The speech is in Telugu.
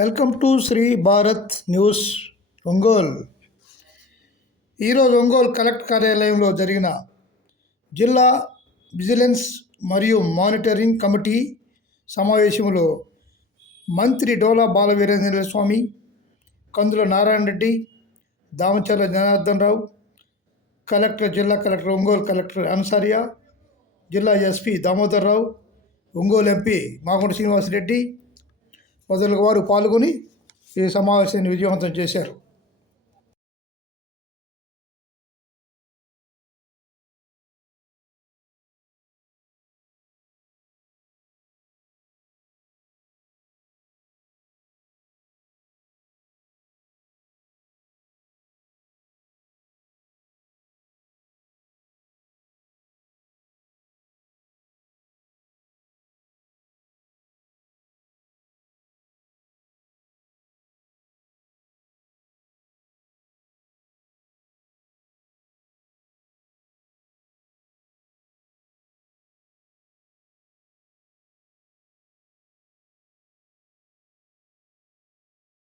Welcome to Shri Bharat news Ongole. ఈరోజు ఒంగోలు కలెక్టర్ కార్యాలయంలో జరిగిన జిల్లా విజిలెన్స్ మరియు మానిటరింగ్ కమిటీ సమావేశంలో మంత్రి డోలా బాలవీరేంద్ర స్వామి కందుల నారాయణ రెడ్డి దామచర్ల జనార్దన్ రావు కలెక్టర్ జిల్లా కలెక్టర్ ఒంగోలు కలెక్టర్ అన్సారియా జిల్లా ఎస్పీ దామోదర్ రావు ఒంగోలు ఎంపీ మాగుంట శ్రీనివాసరెడ్డి మొదలగు వారు పాల్గొని ఈ సమావేశాన్ని విజయవంతం చేశారు.